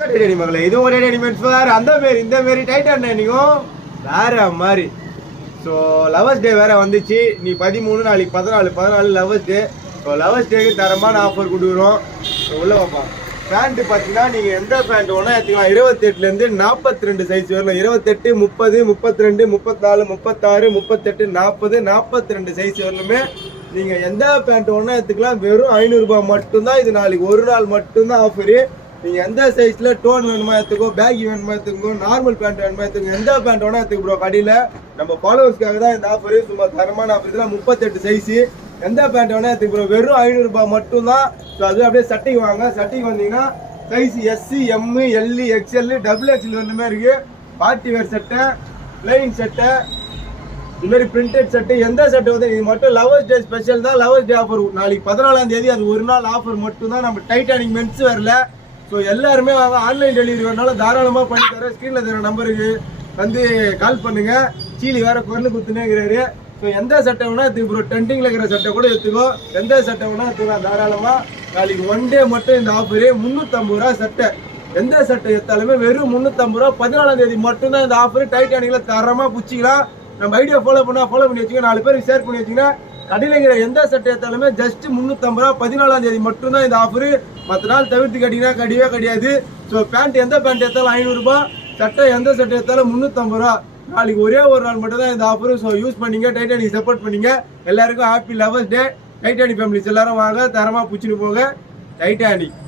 மகளே இது ஒரே ரெடிமேட்ஸ் வேறு அந்த மாரி இந்த மாரி டைட்டான இன்னைக்கும் வேற மாதிரி. ஸோ லவர்ஸ் டே வேற வந்துச்சு. நீ 13 நாளைக்கு 14 லவர்ஸ் டே. ஸோ லவர்ஸ் டேக்கு தரமான ஆஃபர் கொடுக்குறோம். உள்ள வாப்பா. பேண்ட் பார்த்தீங்கன்னா நீங்கள் எந்த பேண்ட் வேணால் எடுத்துக்கலாம். 28லேருந்து 42 சைஸ் வரலாம். 28, 30, 32, 34, 36, 38, 40, 42 சைஸ் வரலுமே நீங்கள் எந்த பேண்ட் வேணால் எடுத்துக்கலாம். வெறும் 500 ரூபாய் மட்டும்தான். இது நாளைக்கு ஒரு நாள் மட்டும்தான் ஆஃபரு. நீங்கள் எந்த சைஸில் டோன் வேணுமா எடுத்துக்கோ, பேக்கி வேணுமா எடுத்துக்கோ, நார்மல் பேண்ட் வேணுமா எடுத்துக்கோ, எந்த பேண்ட் வேணா எடுத்துக்கோ ப்ரோ. கடையில் நம்ம ஃபாலோவர்ஸ்க்காக தான் இந்த ஆஃபரு. சும்மா தரமான ஆஃபர். இதெல்லாம் 38 சைஸு. எந்த பேண்ட் வேணா எடுத்துக்கோ ப்ரோ. வெறும் 500 ரூபாய் மட்டும்தான். ஸோ அது அப்படியே சட்டைக்கு வாங்க. சட்டைக்கு வந்தீங்கன்னா சைஸ் எஸ்சி, எம்மு, எல்லு, எக்ஸ்எல், XXL வந்துமே இருக்குது. பார்ட்டி வேர் சட்டை, பிளைன் சட்டை, இதுமாரி பிரிண்டட் சட்டை, எந்த சட்டை வந்து இது மட்டும் லவர்ஸ் டே ஸ்பெஷல் தான். லவர்ஸ் டே ஆஃபர் நாளைக்கு 14ஆம் தேதி. அது ஒரு நாள் ஆஃபர் மட்டும் தான். நம்ம டைட்டானிக் மென்ஸ் வரல. ஸோ எல்லாருமே வாங்க. ஆன்லைன் டெலிவரி வரனால தாராளமாக பண்ணி தரேன். ஸ்க்ரீனில் தர நம்பருக்கு வந்து கால் பண்ணுங்க. சீலி வேற குரல் குத்துனே இருக்கிறாரு. ஸோ எந்த சட்டை வேணா எடுத்துக்கோ ப்ரோ. டென்டிங்கில் இருக்கிற சட்டை கூட எடுத்துக்கோ. எந்த சட்டை வேணா எடுத்துக்கலாம் தாராளமாக. நாளைக்கு ஒன் டே மட்டும் இந்த ஆஃபரு. 350 ரூபா சட்டை. எந்த சட்டை எடுத்தாலுமே வெறும் 350 ரூபா. 14ஆம் தேதி மட்டும்தான் இந்த ஆஃபரு. டைட்டானிக்கில் தரமாக பிடிச்சிக்கலாம். நம்ம ஐடியா ஃபாலோ பண்ணி வச்சுக்கோ. 4 பேருக்கு ஷேர் பண்ணி வச்சிங்கன்னா கடையிலங்கிற எந்த சட்டை எடுத்தாலுமே ஜஸ்ட் 350 ரூபா. 14ஆம் தேதி மட்டும்தான் இந்த ஆஃபரு. மற்ற நாள் தவிர்த்து கட்டிங்கன்னா கிடையவே கிடையாது. ஸோ பேண்ட் எந்த பேண்ட் எடுத்தாலும் 500 ரூபாய். சட்டை எந்த சட்டை எடுத்தாலும் 350 ரூபா. நாளைக்கு ஒரே ஒரு நாள் மட்டும் தான் இந்த ஆஃபரு. ஸோ யூஸ் பண்ணிங்க. டைட்டானிக் சப்போர்ட் பண்ணிங்க. எல்லாருக்கும் ஹாப்பி லவர்ஸ் டே. டைட்டானிக் ஃபேமிலிஸ் எல்லாரும் வாங்க. தரமாக பிடிச்சின்னு போங்க. டைட்டானிக்.